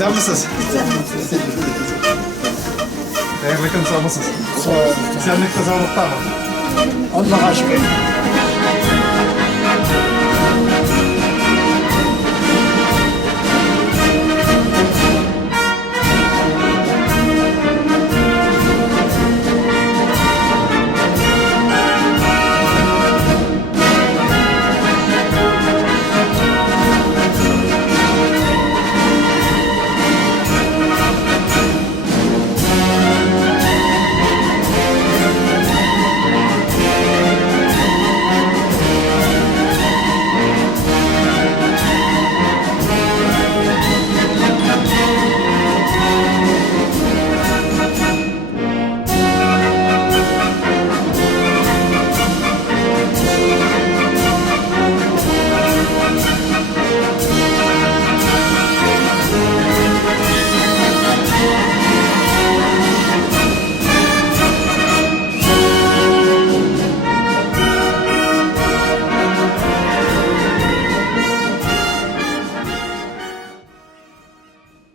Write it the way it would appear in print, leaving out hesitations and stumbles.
Sen misiniz? Değerli kızım, sağ mısınız? Sağ ol. Güzellik de sağlıkta mı? Allah aşkına.